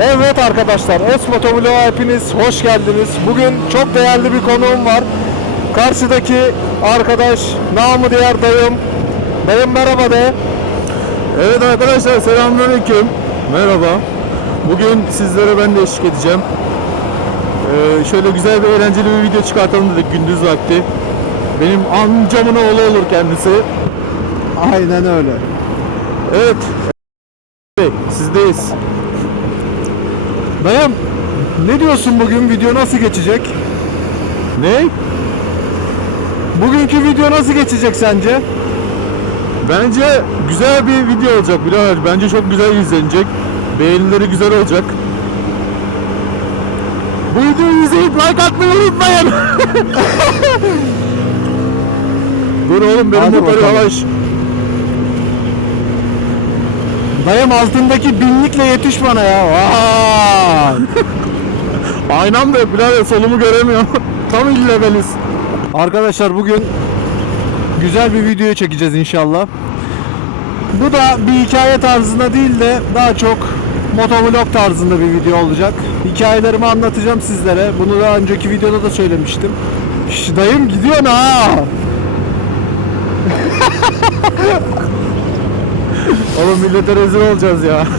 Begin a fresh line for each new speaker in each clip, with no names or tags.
Evet arkadaşlar, Es Motovlog'a hepiniz hoş geldiniz. Bugün çok değerli bir konuğum var. Karşıdaki arkadaş, namı diğer dayım. Dayım merhaba de.
Evet arkadaşlar selamünaleyküm. Merhaba. Bugün sizlere ben de eşlik edeceğim. Ee, şöyle güzel bir eğlenceli bir video çıkartalım dedik gündüz vakti. Benim amcamın oğlu olur kendisi.
Aynen öyle.
Evet. Sizdeyiz.
Dayım, ne diyorsun bugün? Video nasıl geçecek?
Ne?
Bugünkü video nasıl geçecek sence?
Bence güzel bir video olacak Bilal. Bence çok güzel izlenecek. Beğenileri güzel olacak. Bu videoyu izleyip like atmayı unutmayın. Dur oğlum benim
Hadi
motor
bakalım.
yavaş.
Dayım altındaki binlikle yetiş bana ya.
Aynam da yok Bilal solumu göremiyorum. Tam illebeliz.
Arkadaşlar bugün güzel bir video çekeceğiz inşallah. Bu da bir hikaye tarzında değil de daha çok motovlog tarzında bir video olacak. Hikayelerimi anlatacağım sizlere. Bunu daha önceki videoda da söylemiştim. Şş, dayım gidiyor ha.
Oğlum millete rezil olacağız ya.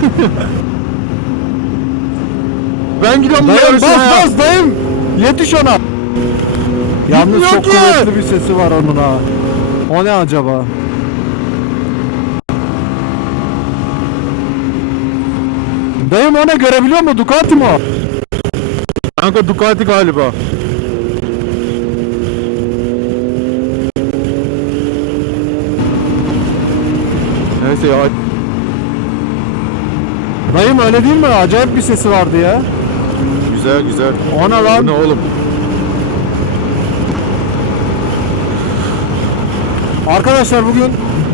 ben gidiyorum
Dayım bas bas dayım. Yetiş ona. Yalnız
Gitmiyor
çok
ki.
kuvvetli bir sesi var onun ha. O ne acaba? Dayım o ne görebiliyor mu? Ducati mi o?
Kanka Ducati galiba. Neyse ya.
Dayım öyle değil mi? Acayip bir sesi vardı ya.
Güzel güzel.
O ne lan?
Bu ne oğlum?
Arkadaşlar bugün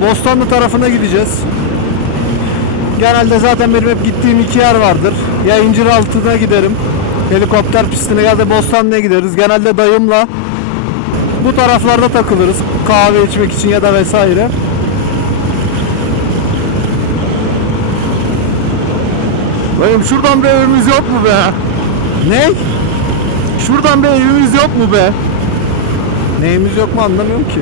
Bostanlı tarafına gideceğiz. Genelde zaten benim hep gittiğim iki yer vardır. Ya İnciraltı'na giderim. Helikopter pistine ya da Bostanlı'ya gideriz. Genelde dayımla bu taraflarda takılırız. Kahve içmek için ya da vesaire.
Dayım şuradan bir evimiz yok mu be?
Ne?
Şuradan bir evimiz yok mu be?
Neyimiz yok mu anlamıyorum ki.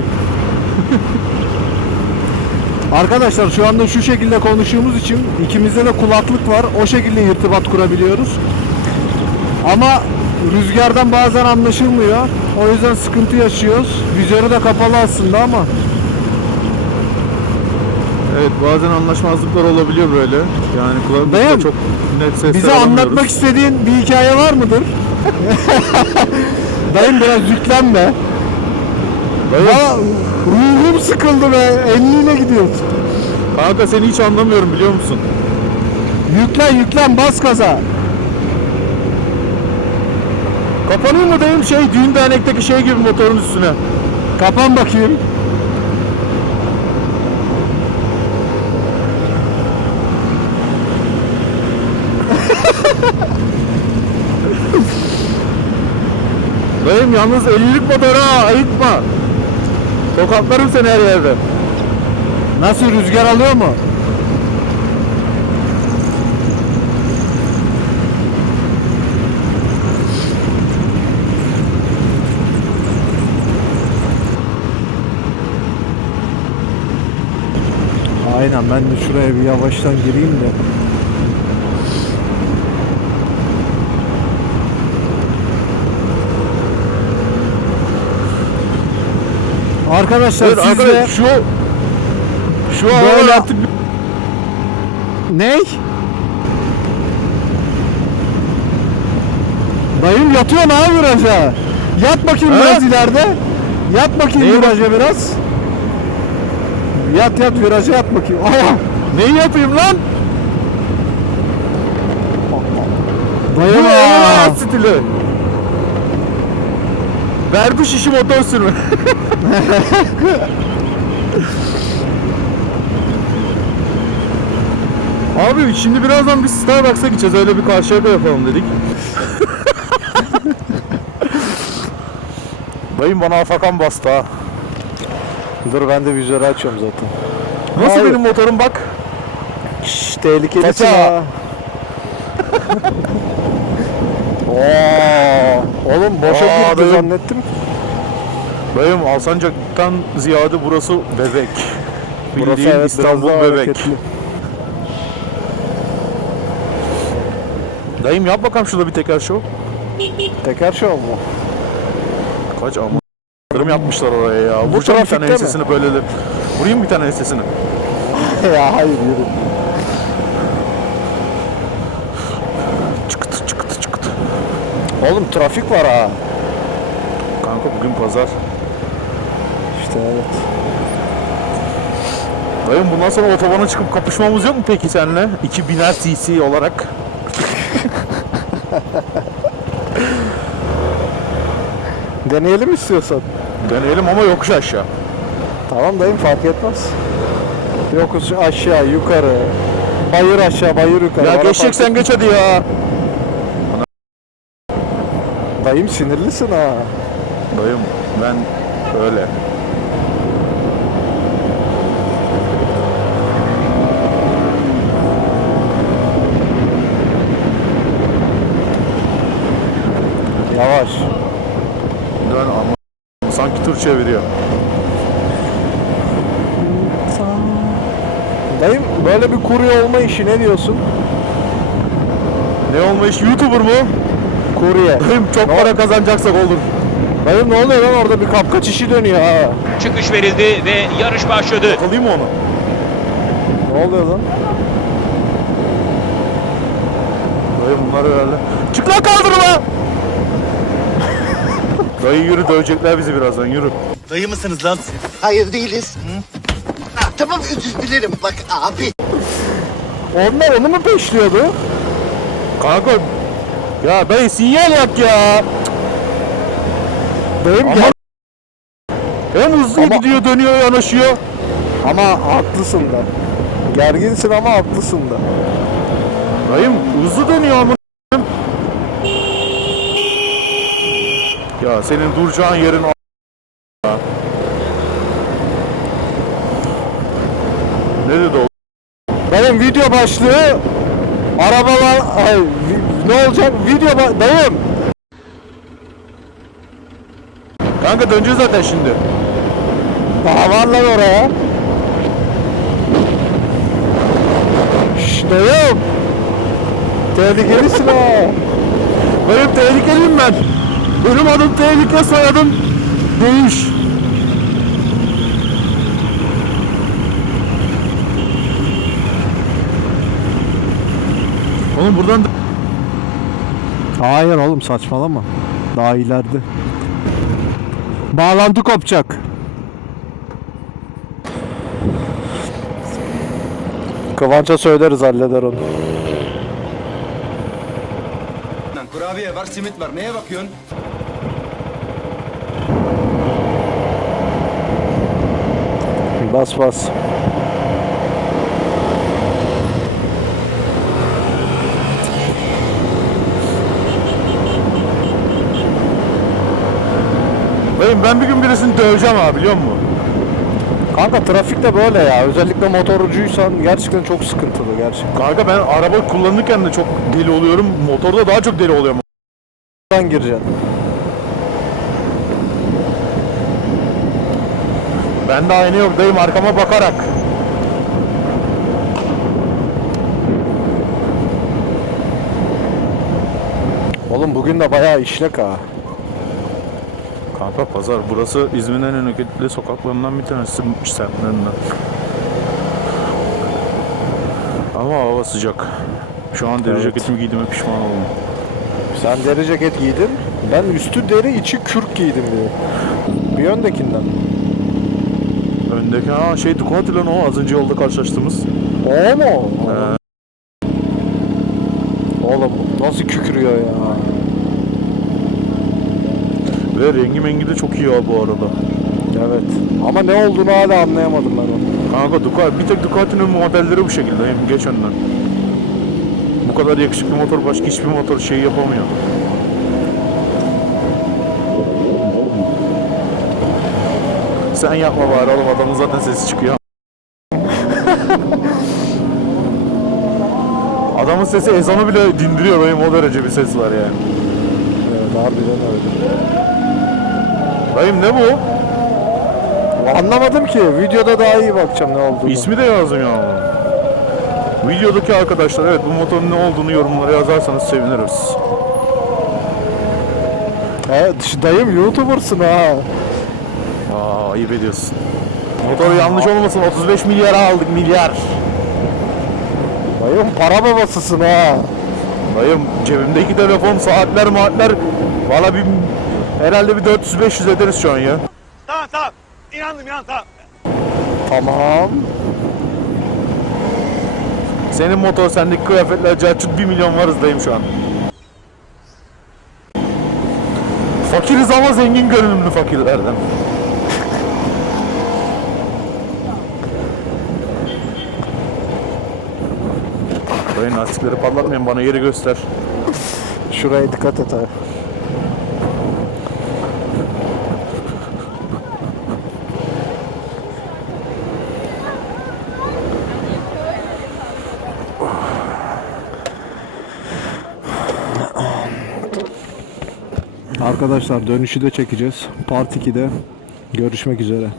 Arkadaşlar şu anda şu şekilde konuştuğumuz için ikimizde de kulaklık var. O şekilde irtibat kurabiliyoruz. Ama rüzgardan bazen anlaşılmıyor. O yüzden sıkıntı yaşıyoruz. Vizörü de kapalı aslında ama
Evet bazen anlaşmazlıklar olabiliyor böyle. Yani kulağımızda
Dayım,
çok net sesler
bize
alamıyoruz.
anlatmak istediğin bir hikaye var mıdır? Dayım biraz yüklenme.
Dayım,
Ya ruhum sıkıldı be. Enliğine gidiyoruz.
kanka seni hiç anlamıyorum biliyor musun?
Yüklen yüklen bas gaza.
Kapanıyor mu dayım şey düğün dernekteki şey gibi motorun üstüne?
Kapan bakayım.
Dayım yalnız 50'lik motor ha ayıtma. Tokatlarım seni her yerde.
Nasıl rüzgar alıyor mu? Aynen ben de şuraya bir yavaştan gireyim de. Arkadaşlar
Evet,
siz de
arkadaş, şu şu
Böyle-
artık
Ney? Dayım yatıyor lan viraja. Yat bakayım
He?
biraz ileride. Yat bakayım
Neye
viraja biraz. Yat yat viraja yat bakayım. Aya.
neyi yapayım lan?
Dayım
ne
ya.
stili? Verdi şişi motor sürme. Abi şimdi birazdan bir Starbucks'a gideceğiz. Öyle bir karşıyaka yapalım dedik. Dayım bana afakan bastı ha.
Dur ben de vizörü açıyorum zaten.
Nasıl
Abi.
benim motorum bak.
Şşş tehlikelisin
Kaça.
ha. Oo. Oğlum boşa
Aa,
girdi zannettim.
Dayım Alsancak'tan ziyade burası bebek.
Burası
Bildiğin
evet
İstanbul bebek.
hareketli.
Dayım yap bakalım şurada bir teker şov.
Teker şov mu?
Kaç ama. Yatırım yapmışlar oraya ya. Vuracağım bir tane ensesini böyle de. Vurayım bir tane ensesini.
ya hayır yürü.
Çıktı çıktı çıktı.
Oğlum trafik var ha.
Kanka bugün pazar.
İşte evet.
Dayım bundan sonra otobana çıkıp kapışmamız yok mu peki seninle? 2000'er cc olarak.
Deneyelim istiyorsan.
Deneyelim ama yokuş aşağı.
Tamam dayım fark etmez. Yokuş aşağı yukarı. Bayır aşağı bayır yukarı.
Ya
Bana
geçeceksen geç hadi ya.
Dayım sinirlisin ha.
Dayım ben öyle.
Dayım böyle bir kurye olma işi ne diyorsun?
Ne olmuş YouTuber mu?
Kurye.
Dayım çok para kazanacaksak olur.
Dayım ne oluyor lan orada bir kapkaç işi dönüyor ha.
Çıkış verildi ve yarış başladı.
Alayım mı onu?
Ne oluyor lan?
Dayım bunlar herhalde. Çık lan kaldırma! Dayı yürü dövecekler bizi birazdan yürü.
Dayı mısınız lan siz?
Hayır değiliz. Ha, tamam özür dilerim bak abi.
Onlar onu mu peşliyordu?
Kanka ya dayı sinyal yak ya.
Dayım
Ama-
gel.
Hem hızlı
Ama-
gidiyor dönüyor yanaşıyor.
Ama haklısın da. Gerginsin ama haklısın da.
Dayım hızlı dönüyor ama. Ya senin duracağın yerin a- ya. Ne dedi?
Dayım video başlığı arabalar ay ne olacak video dayım
Kanka döneceğiz zaten şimdi.
daha var lan oraya Şşş dayım tehlikelisin ha
Dayım tehlikeliyim ben. Benim adım tehlike soyadım dövüş. Oğlum buradan da...
Hayır oğlum saçmalama. Daha ileride. Bağlantı kopacak. Kıvanç'a söyleriz halleder onu.
Lan kurabiye var, simit var. Neye bakıyorsun?
Bas bas
Dayım ben bir gün birisini döveceğim abi biliyor musun?
Kanka trafik de böyle ya. Özellikle motorcuysan gerçekten çok sıkıntılı gerçekten.
Kanka ben araba kullanırken de çok deli oluyorum. Motorda daha çok deli oluyorum.
Buradan gireceksin.
Ben de aynı yok dayım arkama bakarak.
Oğlum bugün de bayağı işlek ha.
Kanka pazar burası İzmir'in en hareketli sokaklarından bir tanesi semtlerinden. Ama hava sıcak. Şu an deri
Evet.
ceketimi giydiğime pişman oldum.
Sen deri ceket giydin. Ben üstü deri içi kürk giydim bir. Bir öndekinden.
Öndeki ha şey Ducati lan o az önce yolda karşılaştığımız.
O mu? Oğlum nasıl kükürüyor ya.
Ve rengi mengi de çok iyi ya bu arada.
Evet. Ama ne olduğunu hala anlayamadım ben onu.
Kanka Ducati, bir tek Ducati'nin modelleri bu şekilde. Hem geç önden. Bu kadar yakışıklı motor başka hiçbir motor şey yapamıyor. Sen yapma bari oğlum adamın zaten sesi çıkıyor. Adamın sesi ezanı bile dindiriyor benim o derece bir ses var yani.
harbiden öyle.
Dayım ne bu?
Anlamadım ki. Videoda daha iyi bakacağım ne olduğunu.
İsmi de yazmıyor ama. Videodaki arkadaşlar evet bu motorun ne olduğunu yorumlara yazarsanız seviniriz.
He, dayım YouTuber'sın ha.
Aa ayıp ediyorsun. Motor yanlış olmasın 35 milyara aldık milyar.
Dayım para babasısın ha.
Dayım cebimdeki telefon saatler maatler valla bir herhalde bir 400-500 ederiz şu an ya.
Tamam.
Senin motor sendeki kıyafetler carçut 1 milyon varız dayım şu an. Fakiriz ama zengin görünümlü fakirlerden. Dayı lastikleri patlatmayın bana yeri göster.
Şuraya dikkat et ha. Arkadaşlar dönüşü de çekeceğiz. Part 2'de görüşmek üzere.